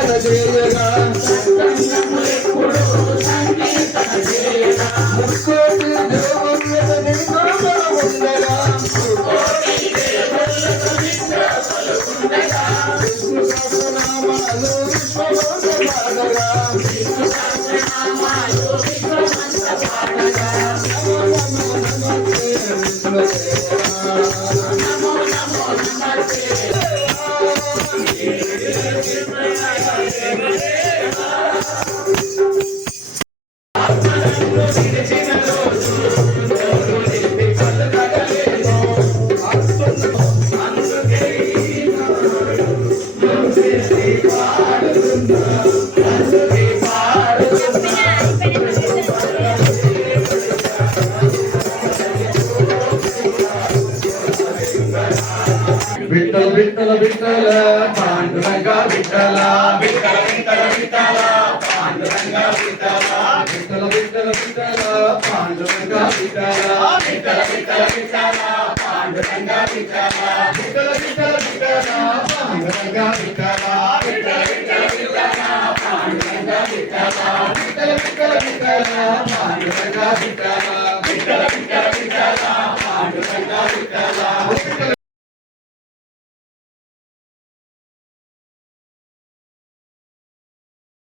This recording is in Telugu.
సంకీర్తన చేయగా ముక్కోటి దేవుళ్ళ నిర్మాణం ఉండగా విష్ణు సహస్రనామాలు విఠల విఠల విఠల పాండురంగ విఠల విఠల విఠల విఠల పాండురంగ విఠల విఠల విఠల విఠల పాండురంగ విఠల విఠల విఠల విఠల పాండురంగ విఠల విఠల విఠల విఠల పాండురంగ విఠల విఠల విఠల విఠల పాండురంగ విఠల విఠల విఠల విఠల పాండురంగ విఠల విఠల విఠల విఠల పాండురంగ విఠల